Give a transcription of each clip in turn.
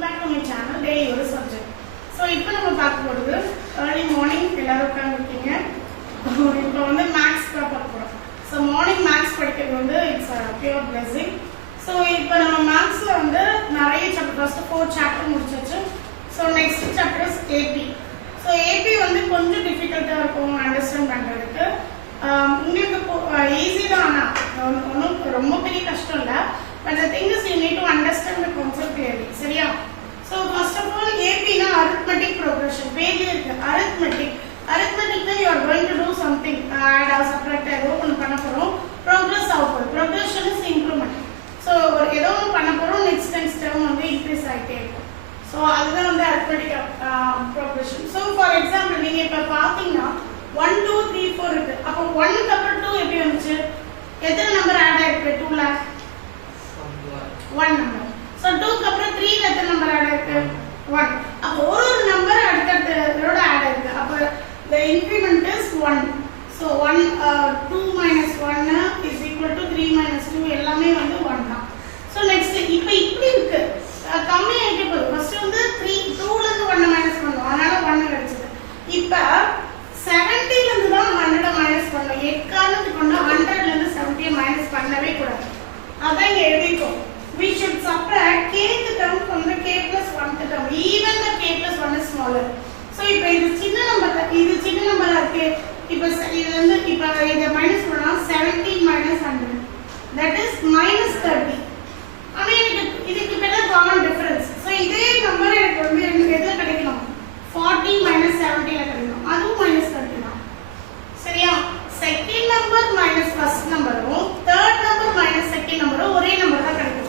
welcome back to my channel daily ஒரு subject. So இப்போ நம்ம பார்க்க போறது early morning எல்லாரும் உட்கார்ந்திருக்கீங்க. இப்போ வந்து maths பார்க்க போறோம். So morning maths படிக்கிறது வந்து it's a pure blessing. So இப்போ நம்ம mathsல வந்து நிறைய chapter first 4 chapter முடிச்சாச்சு. So next chapter is AP. So AP வந்து கொஞ்சம் difficult-ஆ இருக்கும் understand பண்றதுக்கு. உங்களுக்கு ஈஸி தான் ஆனா ஒன்றும் ரொம்ப பெரிய கஷ்டம் இல்லை. But the thing is you need to understand the concept clearly. சரியா? So first of all AP na arithmetic progression. பேர்ல இருக்கு arithmetic. Arithmetic you are going to do something. Add or subtract ஏதோ ஒன்று பண்ண போறோம். Progress ஆகும். Progression is improvement. So ஏதோ ஒன்று பண்ண போறோம் next term வந்து increase ஆயிட்டே இருக்கும். So அதுதான் வந்து arithmetic progression. So for example நீங்க இப்ப பாத்தீங்கன்னா 1 2 3 4 இருக்கு. அப்போ 1 க்கு அப்புறம் 2 எப்படி வந்துச்சு? எத்தனை நம்பர் ஆட் ஆயிருக்கு 2 ல? 1 number. So 2 க்கு அப்புறம் 3 ல எத்தனை நம்பர் ஆட் ஆயிருக்கு? 1. அப்போ ஒரு நம்பர் அடுத்ததோட ஆட் ஆயிருக்கு. அப்போ the increment is 1. So 1 2 minus 1 is equal to 3 minus 2 எல்லாமே வந்து 1 தான். So next இப்போ இப்படி இருக்கு. கம்மி ஆயிட்டே போகுது. ஃபர்ஸ்ட் வந்து 2 ல இருந்து 1 மைனஸ் பண்ணோம். அதனால 1 கிடைச்சது. இப்போ 70 ல இருந்து தான் 100 மைனஸ் பண்ணோம். எக்காரணத்துக்கு கொண்டு 100 ல இருந்து 70 மைனஸ் பண்ணவே கூடாது. அதான் இங்க எழுதிக்கோ. We should subtract kth term from the k plus 1th term. Even the k plus 1 is smaller. So இப்போ இது சின்ன நம்பரா இருக்கு. இப்போ இது வந்து இப்போ இத மைனஸ் பண்ணா 70 minus 100. That is minus 30. ஆனா இதுக்கு பேரு காமன் டிஃபரன்ஸ். So இதே நம்பர் எனக்கு வந்து எதுல கிடைக்கும்? 40 minus 70 ல கிடைக்கும். அதுவும் minus 30 தான். சரியா? செகண்ட் நம்பர் மைனஸ் ஃபர்ஸ்ட் நம்பரும் தேர்ட் நம்பர் மைனஸ் செகண்ட் நம்பரும் ஒரே நம்பர் தான் கிடைக்கும்.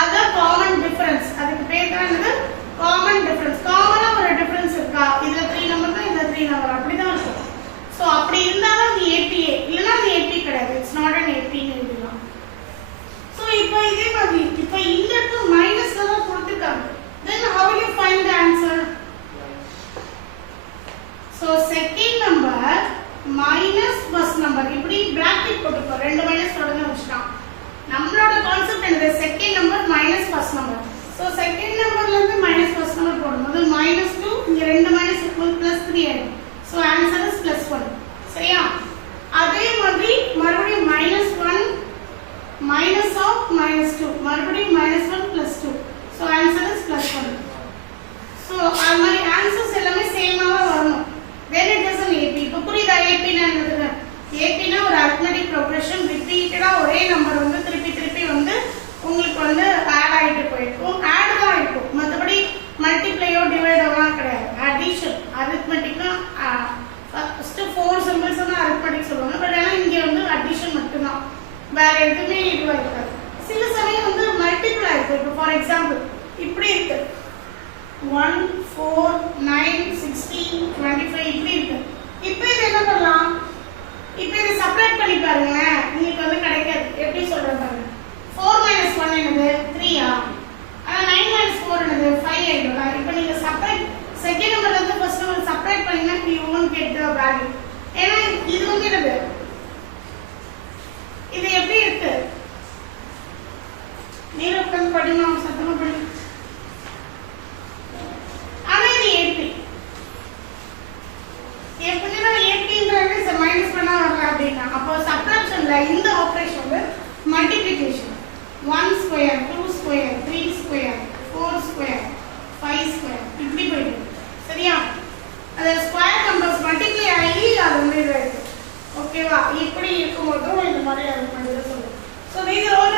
அதான் காமன் டிஃபரன்ஸ். அதுக்கு பேர் தான் என்னது? Common difference. காமனா ஒரு டிஃபரன்ஸ் இருக்கா? இதுல 3 நம்பர் தான், இதுல 3 நம்பர் அப்படி தான் இருக்கும். சோ அப்படி இருந்தாலும் அது APA இல்லனா அது AP கிடையாது. இட்ஸ் நாட் an AP ன்னு எழுதலாம். சோ இப்போ இதே மாதிரி இப்போ இங்கக்கு மைனஸ்ல தான் கொடுத்திருக்காங்க. Then how will you find the answer? So second number minus first number இப்படி பிராக்கெட் போட்டுப்போம். ரெண்டு மைனஸ் தொடங்க வச்சுட்டான். நம்மளோட கான்செப்ட் என்னது? Second number minus first number. So second நம்பர்ல இருந்து மைனஸ் ஃபர்ஸ்ட் நம்பர் போடும்போது -2 இங்க ரெண்டு மைனஸ் இருக்கும் +3 ஆயிடும். So answer is +1. சரியா? அதே மாதிரி மறுபடியும் -1 minus of -2 மறுபடியும் -1 +2. So answer is +1. சோ அந்த மாதிரி ஆன்சர்ஸ் எல்லாமே சேமா வரணும். Then it is an AP. இப்போ புரியுதா AP னா என்னது? AP னா ஒரு arithmetic progression ரிப்பீட்டடா ஒரே நம்பர் வந்து திருப்பி வந்து உங்களுக்கு வந்து ஆட் ஆயிட்டு போயிருக்கும். ஆட் தான் இருக்கும். மத்தபடி மல்டிப்ளையோ டிவைடோவா கிடையாது. அடிஷன் arithmeticனா ஃபர்ஸ்ட் 4 சிம்பிள்ஸ் தான் arithmetic சொல்லுவாங்க. பட் ஆனா இங்க வந்து அடிஷன் மட்டும் தான். வேற எதுவுமே இதுவா இருக்காது. சில சமயம் வந்து மல்டிப்ளை இருக்கு. இப்போ ஃபார் எக்ஸாம்பிள் இப்படி இருக்கு 1 4 9 16 25 இப்படி இருக்கு. இப்போ இது என்ன பண்ணலாம்? இப்போ இத சப்ட்ராக்ட் பண்ணி பாருங்க. உங்களுக்கு வந்து கிடைக்காது. எப்படி சொல்றேன் பாருங்க. 4 - 1 என்னது? 3 ஆ? ஆனா 9 - 4 என்னது? 5 ஆயிடும்ல. இப்போ நீங்க சப்ட்ராக்ட் செகண்ட் நம்பர்ல இருந்து ஃபர்ஸ்ட் நம்பர் சப்ட்ராக்ட் பண்ணீங்கன்னா you won't get the value. ஏன்னா இது வந்து என்னது? இது எப்படி இருக்கு? நீங்க உட்கார்ந்து படிங்க, சத்தமா படிங்க. ஆனா இது AP. எப்படின்னா APன்றது மைனஸ் பண்ணா வரல அப்படின்னா அப்போ சப்ட்ராக்ஷன்ல இந்த ஆபரேஷன் வந்து multiplication 1 square 2 square 3 square 4 square 5 square இப்படி போயிடும். சரியா? அது ஸ்கொயர் நம்பர்ஸ் மல்டிப்ளை ஆகி அது வந்து இது இருக்கு. ஓகேவா? இப்படி இருக்கும்போது இந்த மாதிரி அது பண்ணுறது சொல்லுவோம். So these are all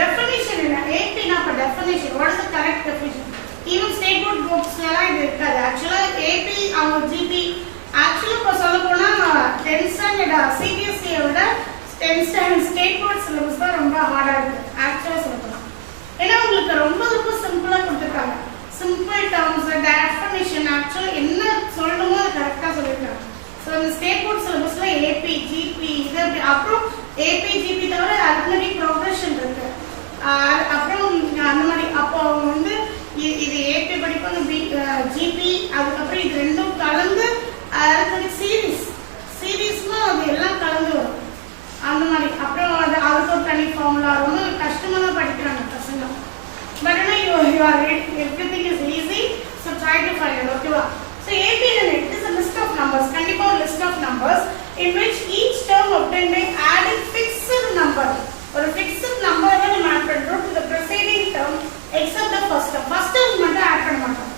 definition என்ன? AP னா அப்ப definition. What is the correct definition? Even state board booksலாம் இது இருக்காது. ஆக்சுவலா AP அவங்க GP ஆக்சுவலா இப்ப சொல்ல போனா 10th ஸ்டாண்டர்ட் CBSE விட 10th standard state board syllabus தான் ரொம்ப ஹார்டா இருக்கு. ஆக்சுவலா சொல்லலாம். ஏன்னா உங்களுக்கு ரொம்ப சிம்பிளா கொடுத்திருக்காங்க. சிம்பிள் டர்ம்ஸ் டெஃபினிஷன் ஆக்சுவலா என்ன சொல்லணுமோ அது கரெக்டா சொல்லிருக்காங்க. சோ இந்த ஸ்டேட் போர்ட் சிலபஸ்ல AP GP இது அப்புறம் AP GP தவிர arithmetic progression இருக்கு. அப்புறம் அந்த மாதிரி அப்போ வந்து இது AP படிப்பாங்க GP அதுக்கப்புறம் இது ரெண்டும் கலந்து arithmetic சீரிஸ்னா அது எல்லாம் கலந்து வரும். அந்த மாதிரி அப்புறம் அதுக்கு ஒரு தனி ஃபார்முலா ரொம்ப கஷ்டமா தான் படிக்கிறாங்க பசங்க. But you are ready. in which each term obtained by adding fixed number. ஒரு fixed number தான் நம்ம add பண்றோம் to the preceding term except the first term. First term மட்டும் add பண்ண மாட்டோம்.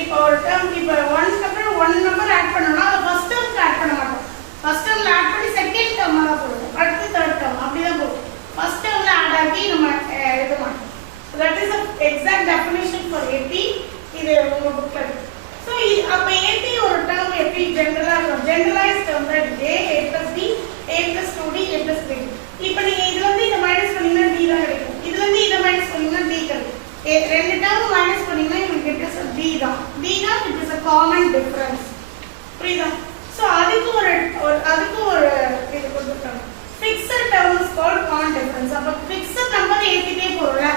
இப்போ ஒரு term இப்போ 1 க்கு அப்புறம் 1 number add பண்ணனும்னா அது first term க்கு add பண்ண மாட்டோம். First term ல add பண்ணி second term ஆ போடுவோம். அடுத்து third term அப்படி தான் போடுவோம். First term ல add ஆகி நம்ம எழுத மாட்டோம். So that is the exact definition for AP. இது உங்க bookல இருக்கு. So அப்ப AP ஒரு term AP generalized term that A plus B A plus 2D A plus 3D. இப்போ நீங்க இதுல இருந்து இத மைனஸ் பண்ணீங்கன்னா D தான் கிடைக்கும். இதுல இருந்து இத மைனஸ் பண்ணீங்கன்னா D கிடைக்கும். ரெண்டு டேர்ம் மைனஸ் பண்ணீங்கன்னா உங்களுக்கு இட் இஸ் D தான். D தான் it is a common difference. புரியுதா? So அதுக்கு ஒரு இது கொடுத்துட்டாங்க. Fixed term is called common difference. அப்ப fixed number ஏத்திட்டே போறோம்ல.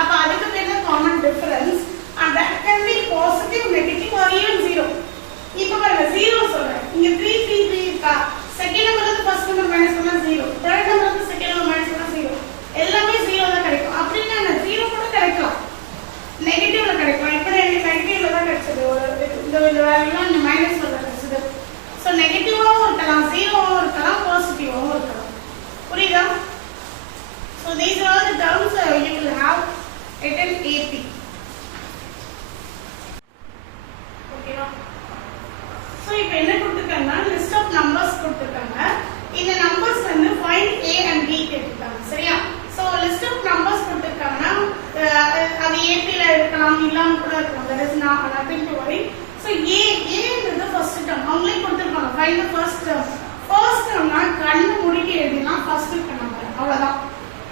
அப்ப அதுக்கு பேர் தான் common difference and that can be positive, negative or even zero. இப்போ பாருங்க 0 சொல்றேன். இங்க 3 3 3 இருக்கா? செகண்ட் நம்பர்ல இருந்து ஃபர்ஸ்ட் நம்பர் மைனஸ் பண்ணா 0. தேர்ட் நம்பர்ல இருந்து செகண்ட் நம்பர் மைனஸ் பண்ணா 0. எல்லாமே 0 தான் கிடைக்கும். அப்படினா என்ன 0 கூட கிடைக்கலாம். நெகட்டிவ்ல கிடைக்கும். இப்போ எனக்கு நெகட்டிவ்ல தான் கிடைச்சது. இந்த வேல்யூலாம் இந்த மைனஸ்ல தான் கிடைச்சது. சோ நெகட்டிவாவும் இருக்கலாம், 0வாவும் இருக்கலாம், பாசிட்டிவாவும் இருக்கலாம். புரியுதா? So these are the terms you will have at an AP. ஓகேவா? So இப்போ என்ன கொடுத்திருக்காங்கன்னா list of numbers கொடுத்திருக்காங்க. இந்த numbers வந்து find A and B கேட்டிருக்காங்க. சரியா? So list of numbers கொடுத்திருக்காங்கன்னா அது AP ல இருக்கலாம், இல்லாம கூட இருக்கலாம். That is nothing to worry. So A ன்றது first term. அவங்களே கொடுத்திருக்காங்க. Find the first term. First termனா கண்ணு மூடிட்டு எழுதினா first term நம்பர். அவ்வளவுதான்.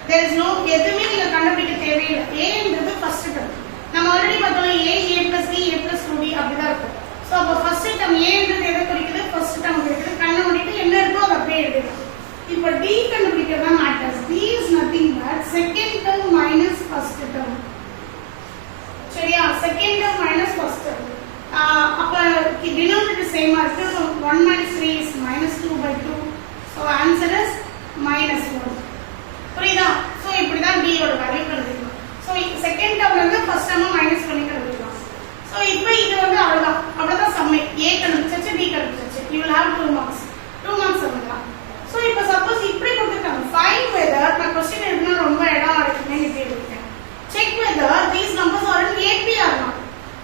There is no எதுவுமே நீங்க கண்டுபிடிக்க தேவையில்லை. A ன்றது first term. நம்ம ஆல்ரெடி பார்த்தோம் A plus B A plus 2D அப்படிதான் இருக்கும். சோ அப்ப ஃபர்ஸ்ட் டேர்ம் A ன்றது எதை குறிக்குது? ஃபர்ஸ்ட் டேர்ம் குறிக்குது. கண்ண மூடிட்டு என்ன இருக்கோ அத அப்படியே எழுதிடலாம். இப்போ D கண்டுபிடிக்கிறது தான் matters. D is nothing but second term minus first term. சரியா? Second term minus first term. அப்ப denominator சேமா இருக்கு. 1 minus 3 is minus 2/2. So answer is minus 1. புரியுதா? சோ இப்படி தான் D யோட வேல்யூ கண்டுபிடிக்கணும். சோ செகண்ட் டேர்ம்ல இருந்து ஃபர்ஸ்ட் டேர்ம் மைனஸ் பண்ணி கண்டுபிடிக்கலாம். So இப்போ இது வந்து அவ்வளவுதான் சம்மை. A கண்டுபிடிச்சாச்சு, B கண்டுபிடிச்சாச்சு. You will have 2 marks. 2 marks வந்துடலாம். So இப்போ சப்போஸ் இப்படி கொடுத்திருக்காங்க. Find whether நான் क्वेश्चन எழுதுனா ரொம்ப இடம் இருக்குன்னு இப்படி எழுதிட்டேன். Check whether these numbers are in AP or not.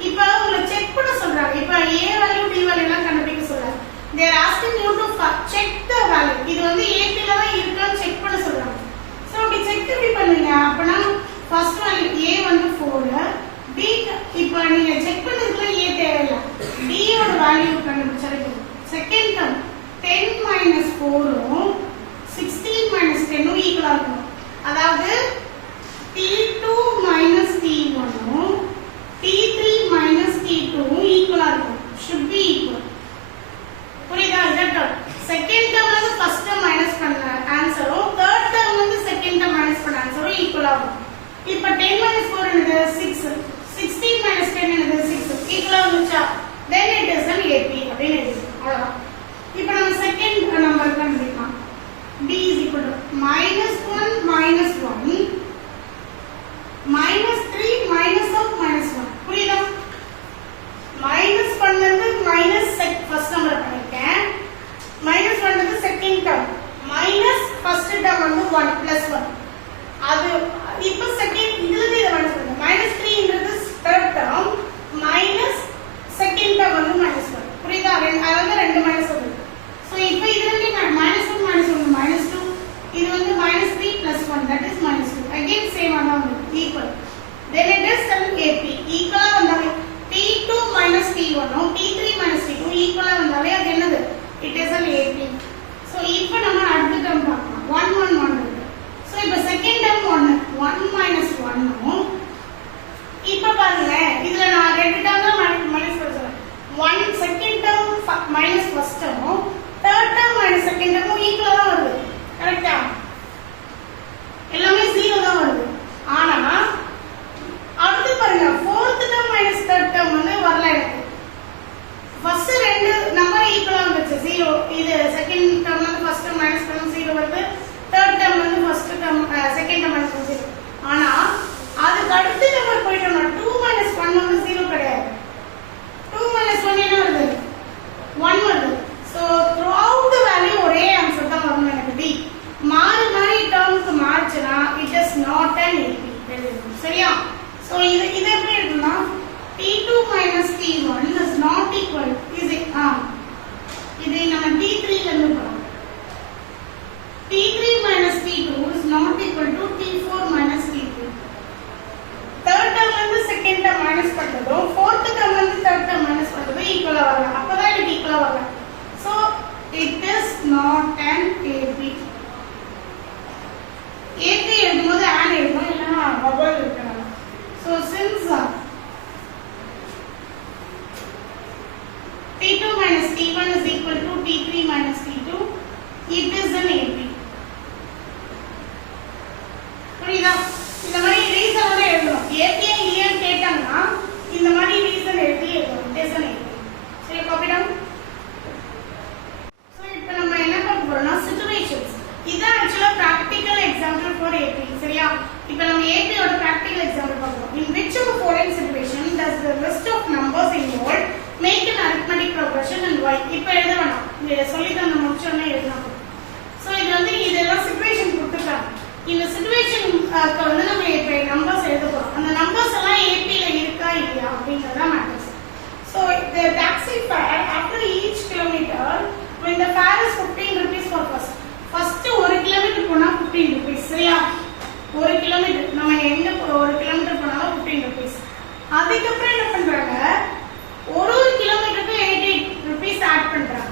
இப்போ உங்களை செக் பண்ண சொல்றாங்க. இப்போ A வேல்யூ D வேல்யூ எல்லாம் கண்டுபிடிக்க சொல்றாங்க. They are asking you to check the value. இது வந்து AP ல தான் இருக்கான்னு செக் பண்ண சொல்றாங்க. So அப்படி செக் எப்படி பண்ணுவீங்க? அப்பனா ஃபர்ஸ்ட் வேல்யூ A வந்து 4, B இப்போ நீங்க செக் பண்ணதுல A தேவையில்லை. D யோட வேல்யூ கண்டுபிடிச்சாலே போதும். செகண்ட் டேர்ம் 10 minus 4 16 minus 10 ஈக்குவலா இருக்கும். அதாவது T2 minus T1 T3 minus T2 ஈக்குவலா இருக்கும். should be equal. புரியுதா? இதட்ட செகண்ட் டேர்ம்ல இருந்து ஃபர்ஸ்ட் டேர்ம் மைனஸ் பண்ண ஆன்சரும் தேர்ட் டேர்ம்ல இருந்து செகண்ட் டேர்ம் மைனஸ் பண்ண ஆன்சரும் ஈக்குவல் ஆகும். இப்போ 10 minus 4 என்னது 6, 16 minus 10 என்னது 6 ஈக்குவலா வந்துச்சா? then it is an AP அப்படினு எழுதிக்கலாம். அவ்வளவுதான். இப்போ நம்ம செகண்ட் நம்பர் கண்டுபிடிக்கலாம். D is equal to minus 1 minus 1 minus 3 minus of minus 1. புரியுதா? மைனஸ் பண்ணது மைனஸ் ஃபர்ஸ்ட் நம்பர் பண்ணிருக்கேன். மைனஸ் பண்ணது second term. Minus first term வந்து 1 plus 1. அது இப்போ செகண்ட் இதுல இருந்து இத மைனஸ் பண்ணுங்க. minus 3 ன்றது third term minus second term வந்து minus 1. புரியுதா? அதாவது ரெண்டு மைனஸ் வருது. சோ இப்போ இதுல இருந்து minus 1 minus 1 minus 2 இது வந்து minus 3 plus 1 that is minus 2. again same ஆதான் வந்து equal. then it is an AP. ஈக்குவலா வந்தாலே T2 minus T1 T3 minus T2 ஈக்குவலா வந்தாலே அது என்னது? it is an AP. So இப்போ நம்ம அடுத்த டேர்ம் பார்க்கலாம். 1 1 1 இருக்கு. சோ இப்போ செகண்ட் டேர்ம் 1 minus 1 இப்போ பாருங்க இதுல நான் ரெண்டு டேர்ம்ல மைனஸ் பண்ணுறேன். 1 second term minus first term third term minus second term ஈக்குவலா தான் வருது. கரெக்ட்டா? எல்லாமே 0 தான் வருது. ஆனா அடுத்து பாருங்க fourth term minus third term வந்து வரல எனக்கு. ஃபர்ஸ்ட் ரெண்டு நம்பர் ஈக்குவலா வந்துச்சு 0. இது செகண்ட் டேர்ம்ல இருந்து ஃபர்ஸ்ட் டேர்ம் மைனஸ் பண்ணா 0 வருது. தேர்ட் டேர்ம்ல இருந்து first term second term minus 0. ஆனா practical example பார்ப்போம். In which of the following situation does the list of numbers involved make an arithmetic progression and why? இப்போ எழுத வேணாம், இதை சொல்லி தான் நம்ம முடிச்சோன்னே எழுதலாம். ஸோ இது வந்து இதெல்லாம் சிச்சுவேஷன் கொடுத்துருக்காங்க. இந்த சிச்சுவேஷனுக்கு வந்து நம்ம இப்போ நம்பர்ஸ் எழுத போகிறோம். அந்த நம்பர்ஸ் எல்லாம் ஏபியில் இருக்கா இல்லையா அப்படிங்கிறதா matters. So the taxi fare after each kilometer when the fare is 15 rupees for first 1 kilometer போனா 15 rupees சரியா? 1 கிலோமீட்டர் நம்ம எங்க 1 கிலோமீட்டர் போனாலும் 15 rupees. அதுக்கப்புறம் என்ன பண்றாங்க, ஒரு கிலோமீட்டருக்கு 88 rupees ஆட் பண்றாங்க.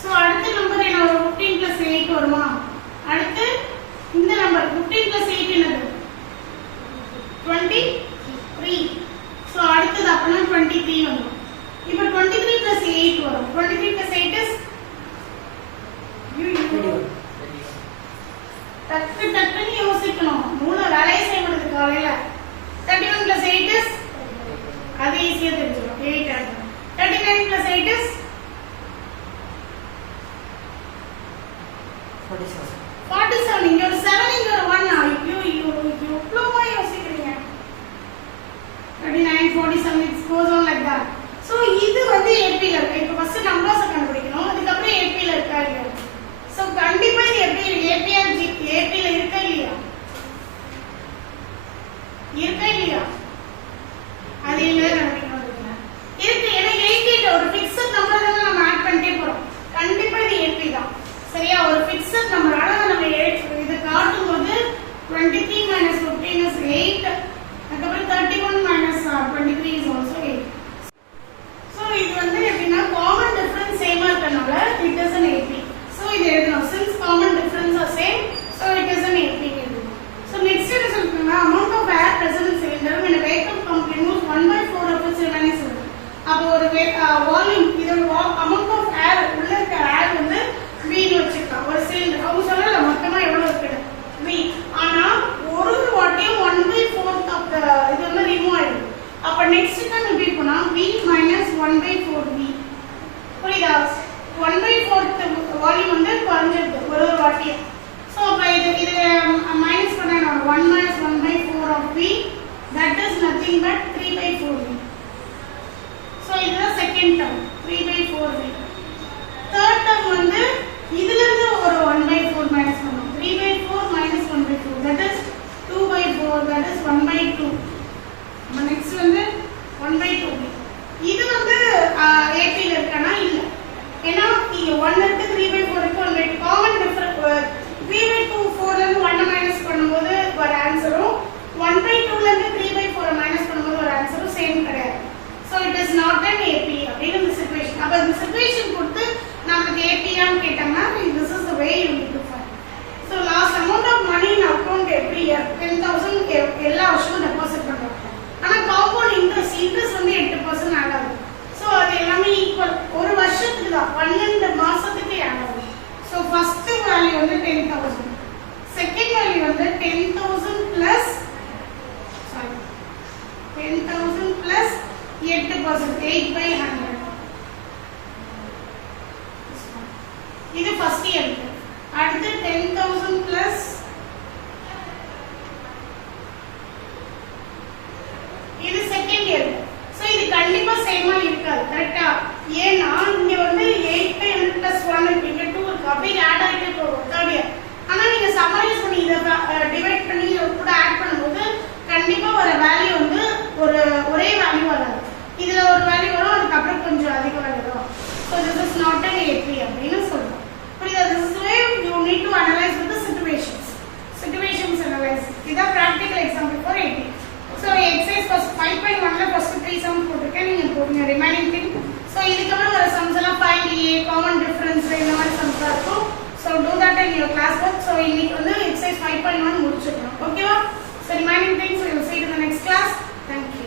ஸோ அடுத்த நம்பர் என்ன, 15 plus 8 வருமா? அடுத்து இந்த நம்பர் 15 plus 8 என்னது 23. ஸோ அடுத்தது அப்படின்னா 23 வரும். இப்போ 23 plus 8 வரும். 23 plus 8 is டக்குன்னு யோசிக்கணும், மூணு வேலையை செய்ய முடியுது காலையில. 31 plus 8 is அது ஈஸியா தெரிஞ்சிடும், 8 ஆகும். 39 plus 8 is 47. இங்க ஒரு 7 இங்க ஒரு 1. ஐயோ இவ்வளோமா யோசிக்கிறீங்க? 39 47 it goes on like that. So இது வந்து ஏபில இருக்கு. இப்போ ஃபர்ஸ்ட் நம்பர்ஸ் கண்டுபிடிக்கணும், அதுக்கப்புறம் ஏபில இருக்கா இல்லையா. சோ கண்டிப்பா இது எப்படி ஏபில இருக்கா இல்லையா? இருக்கா இல்லையா? அது என்ன கண்டுபிடிக்கணும் இருக்கு. ஏன்னா 88 ஒரு ஃபிக்ஸட் நம்பர் தான் நம்ம ஆட் பண்ணிட்டே போறோம். கண்டிப்பா இது ஏபி தான் சரியா? ஒரு ஃபிக்ஸட் நம்பர். ஆனா நம்ம இது காட்டும் போது 23 minus 15 is 8. அதுக்கப்புறம் 31 minus 23 is also 8. சோ இது வந்து எப்படின்னா காமன் டிஃபரன்ஸ் சேமா இருக்கனால it is an AP. So இது எழுதணும், since common difference are same, so it is an AP. So next என்ன சொல்றாங்க, amount of air present in cylinder when a vacuum pump removes 1/4 of its remaining cylinder. அப்போ ஒரு volume, இதோட amount of air உள்ள இருக்க air வந்து V னு வச்சிருக்காங்க. ஒரு சிலிண்டர் அவங்க சொல்லல மொத்தமா எவ்வளவு இருக்குது V. ஆனா ஒரு வாட்டியும் 1/4 of the இது வந்து ரிமூவ் ஆயிடும். அப்ப நெக்ஸ்ட் டைம் எப்படி போனா V minus 1/4 V. புரியுதா? 1/4 வால்யூம் வந்து குறைஞ்சிருக்கு ஒரு வாட்டியும். ஸோ அப்போ இது மைனஸ் பண்ண 1 minus 1/4 of V, that is nothing but 3/4 V. So இதுதான் second term 3/4 V. Third term வந்து இதுல இருந்து ஒரு 1/4 மைனஸ் பண்ணணும். 3/4 minus 1/4 that is 2/4, that is 1/2. நம்ம நெக்ஸ்ட் வந்து 1/2 V. இது வந்து ஏபில இருக்கானா இல்ல, ஏன்னா இங்க 1 இருக்கு 3/4 இருக்கு 1/2. காமன் டிஃபரன்ஸ் 3/2 4 ல இருந்து 1 மைனஸ் பண்ணும்போது ஒரு ஆன்சரும் 1/2 ல இருந்து 3/4 மைனஸ் பண்ணும்போது ஒரு ஆன்சரும் சேம் கிடையாது. So it is not an AP அப்படின இந்த சிச்சுவேஷன். அப்ப இந்த சிச்சுவேஷன் கொடுத்து நமக்கு AP ஆன்னு கேட்டாங்கன்னா this is the way you need to find. So last amount of money in account every year 10,000 எல்லா வருஷமும் டெபாசிட் பண்றோம். ஆனா காம்பவுண்ட் இன்ட்ரெஸ்ட் வந்து 8% ஆகாது. சோ அது எல்லாமே ஈக்குவல், ஒரு வருஷத்துக்கு தான் 12 மாசத்துக்கு ஆகாது. சோ ஃபர்ஸ்ட் வேல்யூ வந்து 10,000, செகண்ட் வேல்யூ வந்து 10,000 plus 8%, 8/100. இது ஃபர்ஸ்ட் இயர். அடுத்து 10,000 plus இது செகண்ட் இயர். சோ இது கண்டிப்பா சேமா இருக்காது, கரெக்ட்டா? ஏன்னா இங்க வந்து 8/100 plus 1 இருக்கு, இங்க 2 இருக்கு, அப்படியே ஆட் ஆயிட்டே போகும் தேர்ட் இயர். ஆனா நீங்க சம்மரைஸ் பண்ணி இத டிவைட் பண்ணி கூட ஆட் பண்ணும்போது கண்டிப்பா ஒரு வேல்யூ வந்து ஒரே வேல்யூ வராது. இதுல ஒரு வேல்யூ வரும், அதுக்கு அப்புறம் கொஞ்சம் அதிக வேல்யூ வரும். So this is not an AP அப்படினு சொல்றோம். புரியுதா? This is why you need to analyze with the situations analyze. இத practical example for AP. So exercise first 5.1 ல first 3 sums போட்டுருக்கேன், நீங்க போடுங்க remaining thing. So இதுக்கு அப்புறம் வர sums எல்லாம் find A, common difference இந்த மாதிரி sums இருக்கும். So do that in your class work. So இன்னைக்கு வந்து exercise 5.1 முடிச்சிடணும். ஓகேவா? So remaining things we will see in the next class. Thank you.